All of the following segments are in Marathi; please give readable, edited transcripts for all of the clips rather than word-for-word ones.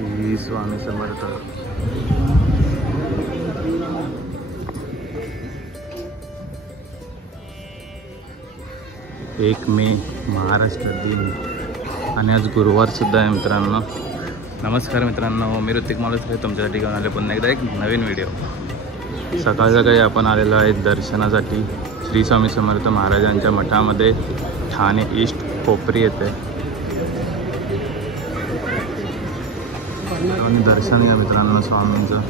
श्री स्वामी समर्थ। 1 मे महाराष्ट्र दिन आणि आज गुरुवार सुद्धा आहे मित्रांनो। नमस्कार मित्रांनो, मी ऋतिक मालुसरे तुमच्यासाठी घेऊन आले पुन्हा एकदा एक नवीन व्हिडिओ। सकाळ सकाळी आपण आलेलो आहे दर्शनासाठी श्री स्वामी समर्थ महाराजांच्या मठामध्ये, ठाणे ईस्ट कोपरी येथे। आणि दर्शन घ्या मित्रांनो स्वामींचं।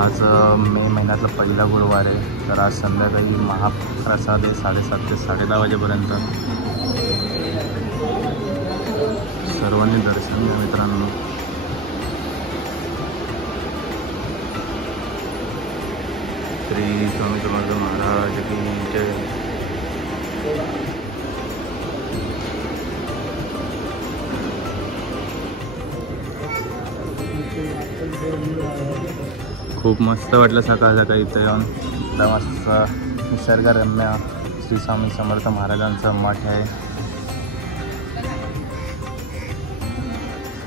आज मे महिन्यातला पहिला गुरुवार आहे, तर आज संध्याकाळी महाप्रसाद आहे 7:30 ते 10:30 वाजेपर्यंत। सर्वांनी दर्शन घ्या मित्रांनो। श्री स्वामी समर्थ महाराज की जय। खूप मस्त वाटलं सकाळ सकाळी इथे येऊन। एकदम मस्त निसर्गरम्य श्री स्वामी समर्थ महाराजांचा मठ आहे।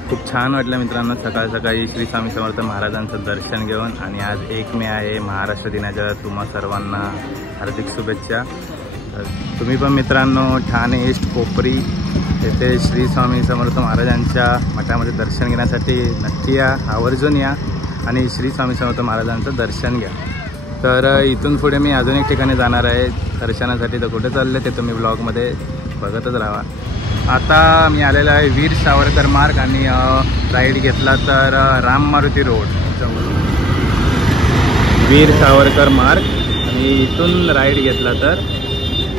खूप छान वाटलं मित्रांनो सकाळ सकाळी श्री स्वामी समर्थ महाराजांचं दर्शन घेऊन। आणि आज 1 मे आहे, महाराष्ट्र दिनाच्या तुम्हा सर्वांना हार्दिक शुभेच्छा। तुम्ही पण मित्रांनो ठाणे ईस्ट कोपरी येथे श्री स्वामी समर्थ महाराजांच्या मठामध्ये दर्शन घेण्यासाठी नक्की या, आवर्जून या आणि श्री स्वामी समर्थ महाराजांचं दर्शन घ्या। तर इथून पुढे मी अजून एक ठिकाणी जाणार आहे दर्शनासाठी, तर कुठे चालले ते तुम्ही ब्लॉगमध्ये बघतच राहा। आता मी आलेलो आहे वीर सावरकर मार्ग आणि राईड घेतला तर राम मारुती रोड, वीर सावरकर मार्ग आणि इथून राईड घेतला तर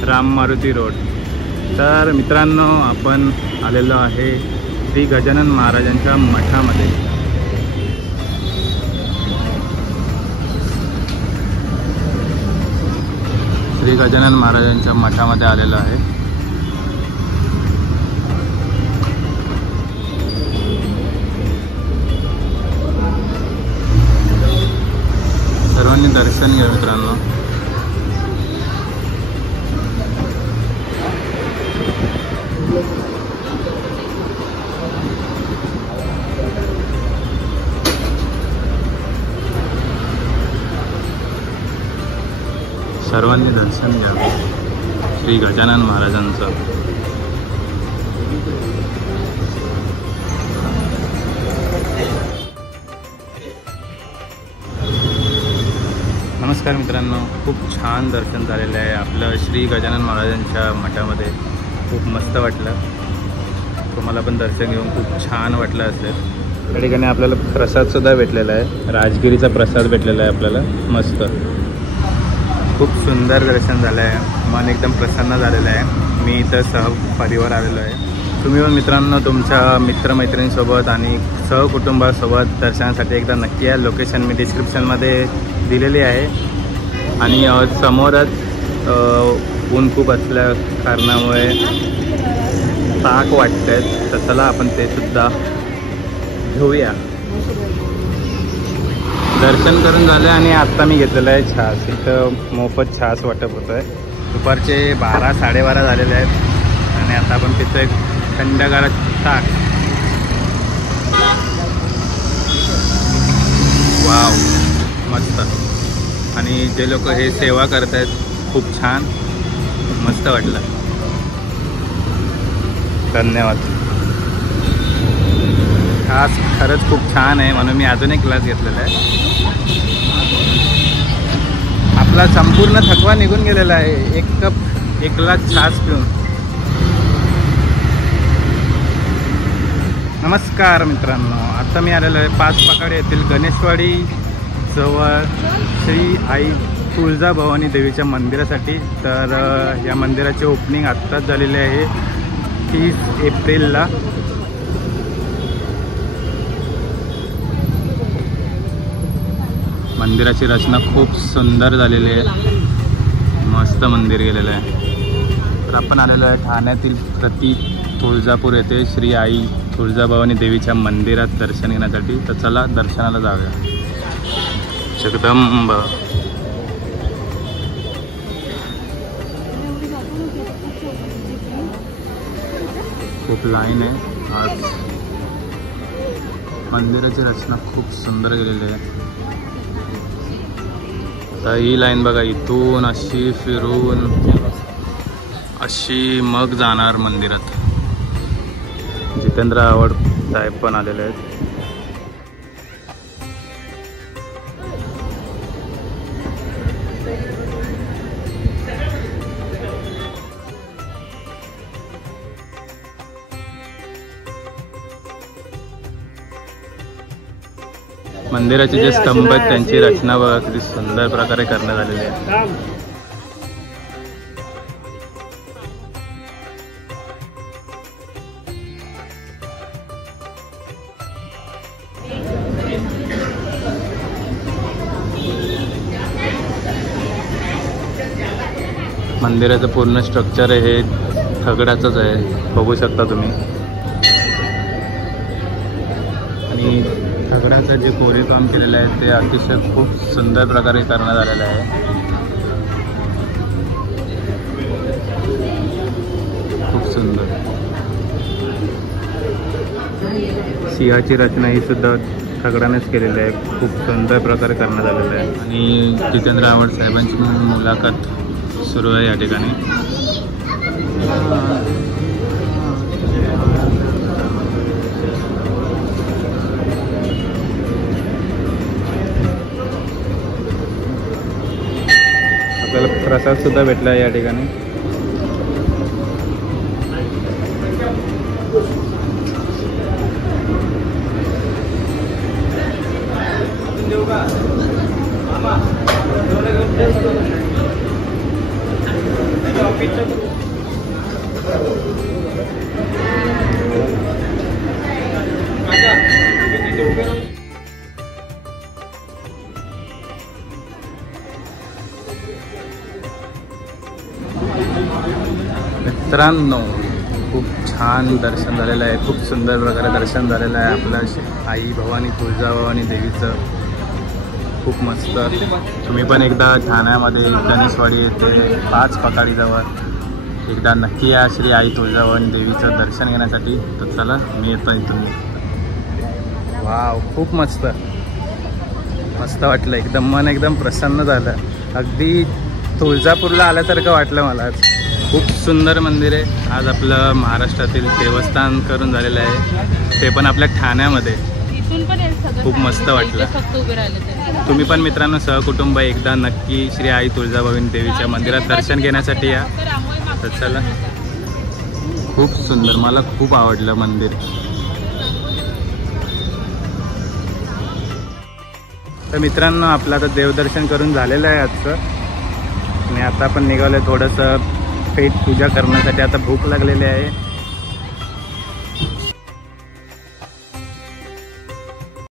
राम मारुती रोड। तर मित्रांनो आपण आलेलो आहे श्री गजानन महाराजांच्या मठामध्ये। श्री गजानन महाराजांच्या मठामध्ये आलेलो आहे। सर्वांनी दर्शन घ्या मित्रांनो। सर्वांनी दर्शन घ्यावे श्री गजानन महाराजांचं। नमस्कार मित्रांनो, खूप छान दर्शन झालेलं आहे आपलं श्री गजानन महाराजांच्या मठामध्ये। खूप मस्त वाटलं, तुम्हाला पण दर्शन घेऊन खूप छान वाटलं असेल। त्या ठिकाणी आपल्याला प्रसादसुद्धा भेटलेला आहे, राजगिरीचा प्रसाद भेटलेला आहे आपल्याला मस्त। खूप सुंदर दर्शन झालं आहे, मन एकदम प्रसन्न झालेलं आहे। मी इथं सहपरिवार आलेलो आहे। तुम्ही पण मित्रांनो तुमच्या मित्रमैत्रिणींसोबत आणि सहकुटुंबासोबत दर्शनासाठी एकदा नक्की या। लोकेशन मी डिस्क्रिप्शनमध्ये दिलेली आहे आणि समोरच ऊन खूप असल्या कारणामुळे ताक वाटतंय, तर चला आपण ते सुद्धा घेऊया। दर्शन करून झालं आणि आत्ता मी घेतलेलं आहे छास। इथं मोफत छास वाटप होतं आहे। दुपारचे 12-12:30 झालेले आहेत आणि आता आपण पितो एक थंडगार ताक। वाव मस्त। आणि जे लोक हे सेवा करत आहेत खूप छान, मस्त वाटलं, धन्यवाद। छास खरंच खूप छान आहे म्हणून मी अजून एक ग्लास घेतलेला आहे। आपला संपूर्ण थकवा निघून गेलेला आहे 1 ग्लास छास पिऊन। नमस्कार मित्रांनो, आता मी आलेलो आहे पाचपाकाडी येथील गणेशवाडी जवळ श्री आई तुळजाभवानी देवीच्या मंदिरासाठी। तर या मंदिराचे ओपनिंग आत्ताच झालेले आहे 30 एप्रिलला। मंदिराची रचना खूप सुंदर झालेली आहे, मस्त मंदिर गेलेलं आहे। तर आपण आलेलो आहे ठाण्यातील प्रति तुळजापूर येथे श्री आई तुळजाभवानी देवीच्या मंदिरात दर्शन घेण्यासाठी। तर चला दर्शनाला जाऊया। जगदंब खूप लाईन आहे आज। मंदिराची रचना खूप सुंदर केलेली आहे. तर ही लाईन बघा, इथून अशी फिरून अशी मग जाणार मंदिरात. जितेंद्र आव्हाड साहेब पण आलेले आहेत. मंदिराचे जे स्तंभ आहेत त्यांची रचना बघा किती सुंदर प्रकारे करण्यात आलेली आहे. मंदिराचं पूर्ण स्ट्रक्चर हे दगडाचंच आहे, बघू शकता तुम्ही. आणि दगडाचं जे कोरीवकाम केलेलं आहे ते अतिशय खूप सुंदर प्रकारे करण्यात आलेलं आहे. खूप सुंदर. सिंहाची रचना ही सुद्धा दगडानेच केलेली आहे, खूप सुंदर प्रकारे करण्यात आलेलं आहे. आणि जितेंद्र आव्हाड साहेबांची मुलाखत सुरू आहे या ठिकाणी. आपल्याला प्रसाद सुद्धा भेटला आहे या ठिकाणी. मित्रांनो, खूप छान दर्शन झालेलं आहे, खूप सुंदर प्रकारे दर्शन झालेलं आहे आपलं आई भवानी तुळजाभवानी देवीचं. खूप मस्त. तुम्ही पण एकदा ठाण्यामध्ये गणेशवाडी येथे 5 पकाडीजवळ एकदा नक्की या श्री आई तुळजाभवानी देवीचं दर्शन घेण्यासाठी. तर चला, मी येतो इथून. वाव, खूप मस्त मस्त वाटलं. एकदम मन एकदम प्रसन्न झालं. अगदी तुळजापूरला आल्यासारखं वाटलं मला. खूप सुंदर मंदिर आहे. आज आपलं महाराष्ट्रातील देवस्थान करून झालेलं आहे, ते पण आपल्या ठाण्यामध्ये. खूप मस्त वाटलं. तुम्ही पण मित्रांनो सहकुटुंब एकदा नक्की श्री आई तुळजाभवानी देवीच्या मंदिरात दर्शन घेण्यासाठी या. तर चला, खूप सुंदर, मला खूप आवडलं मंदिर. तर मित्रांनो, आपलं आता देवदर्शन करून झालेलं आहे आजचं. आणि आता आपण निघालो थोडंसं पेट पूजा करण्यासाठी. आता भूक लागलेली आहे.